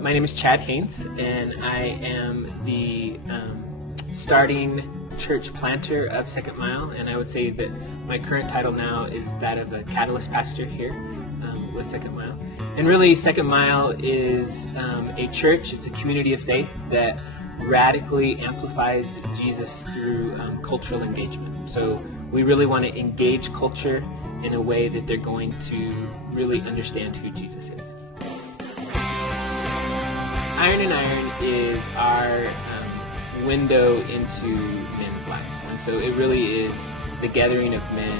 My name is Chad Haynes, and I am the starting church planter of Second Mile, and I would say that my current title now is that of a catalyst pastor here with Second Mile. And really, Second Mile is a church, it's a community of faith that radically amplifies Jesus through cultural engagement. So we really want to engage culture in a way that they're going to really understand who Jesus is. Iron and Iron is our window into men's lives. And so it really is the gathering of men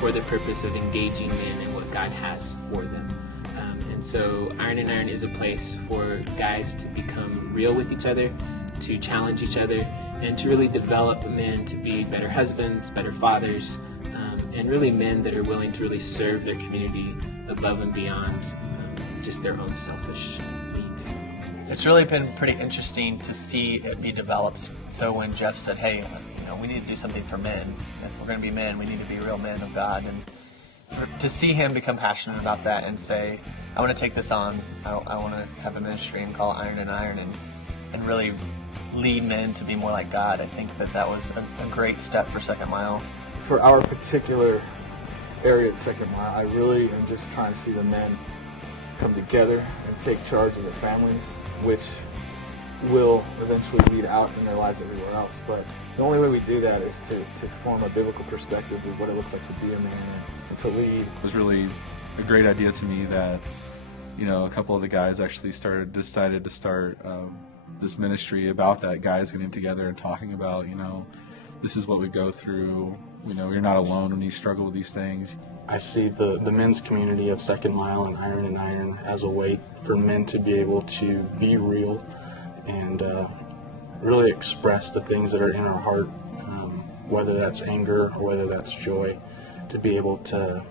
for the purpose of engaging men in what God has for them. And so Iron and Iron is a place for guys to become real with each other, to challenge each other, and to really develop men to be better husbands, better fathers, and really men that are willing to really serve their community above and beyond just their own selfish needs. It's really been pretty interesting to see it be developed. So when Jeff said, hey, we need to do something for men. If we're going to be men, we need to be real men of God. And to see him become passionate about that and say, I want to take this on. I want to have a ministry and call it Iron and Iron and really lead men to be more like God. I think that was a great step for Second Mile. For our particular area at Second Mile, I really am just trying to see the men come together and take charge of their families, which will eventually lead out in their lives everywhere else. But the only way we do that is to form a biblical perspective of what it looks like to be a man and to lead. It was really a great idea to me that, a couple of the guys actually decided to start this ministry about that, guys getting together and talking about, this is what we go through. You're not alone when you struggle with these things. I see the men's community of Second Mile and Iron as a way for men to be able to be real and really express the things that are in our heart, whether that's anger or whether that's joy, to be able to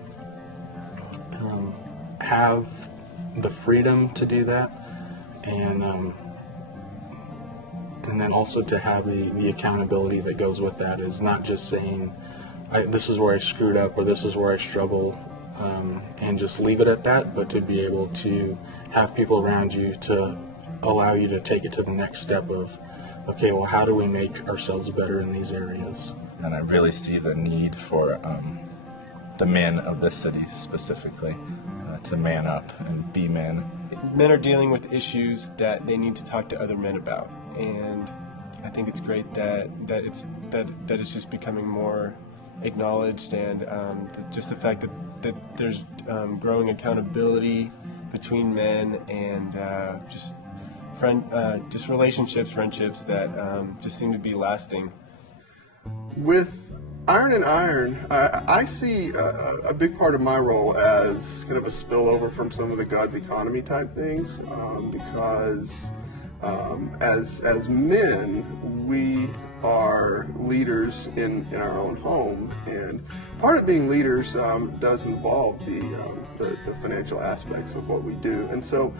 have the freedom to do that, and then also to have the accountability that goes with that, is not just saying, this is where I screwed up or this is where I struggle, and just leave it at that, but to be able to have people around you to allow you to take it to the next step of, okay, well, how do we make ourselves better in these areas? And I really see the need for the men of this city specifically to man up and be men. Men are dealing with issues that they need to talk to other men about, and I think it's great that it's just becoming more acknowledged, and just the fact that there's growing accountability between men, and just relationships, friendships that just seem to be lasting. With Iron and Iron, I see a big part of my role as kind of a spillover from some of the God's economy type things, because as men, we are leaders in our own home, and part of being leaders does involve the financial aspects of what we do. And so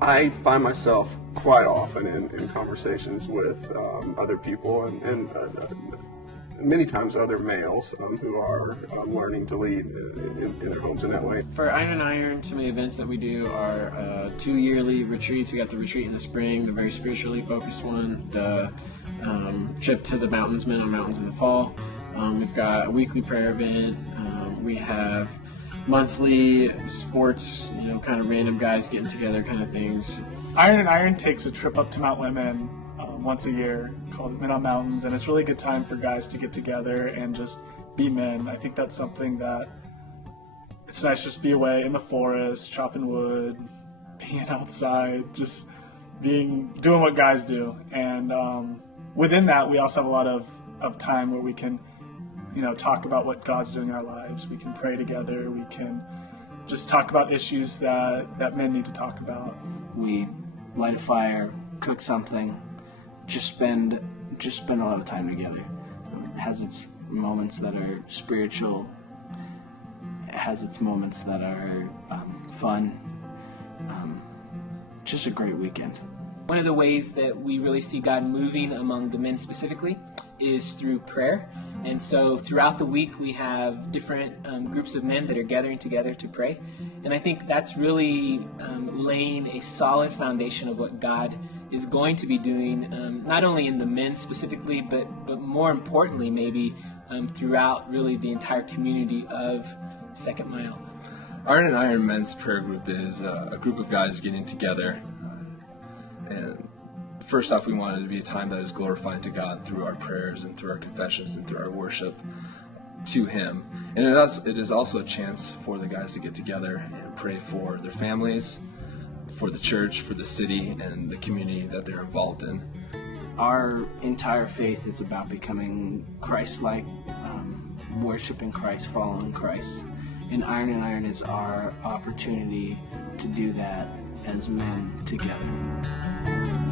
I find myself quite often in conversations with other people and many times other males who are learning to lead in their homes in that way. For Iron and Iron, some of the events that we do are 2 yearly retreats. We got the retreat in the spring, the very spiritually focused one, the trip to the mountains, Men on Mountains in the fall. We've got a weekly prayer event. We have monthly sports, kind of random guys getting together kind of things. Iron and Iron takes a trip up to Mount Lemmon once a year called Men on Mountains, and it's really a good time for guys to get together and just be men. I think that's something that it's nice just to be away in the forest, chopping wood, being outside, just doing what guys do. And within that, we also have a lot of time where we can talk about what God's doing in our lives. We can pray together. We can just talk about issues that men need to talk about. We light a fire, cook something, just spend a lot of time together. It has its moments that are spiritual. It has its moments that are fun. Just a great weekend. One of the ways that we really see God moving among the men specifically is through prayer. And so throughout the week, we have different groups of men that are gathering together to pray. And I think that's really laying a solid foundation of what God is going to be doing, not only in the men specifically, but more importantly, maybe throughout really the entire community of Second Mile. Iron and Iron Men's Prayer Group is a group of guys getting together. And first off, we want it to be a time that is glorifying to God through our prayers and through our confessions and through our worship to Him. And it is also a chance for the guys to get together and pray for their families, for the church, for the city, and the community that they're involved in. Our entire faith is about becoming Christ-like, worshiping Christ, following Christ. And Iron is our opportunity to do that as men together.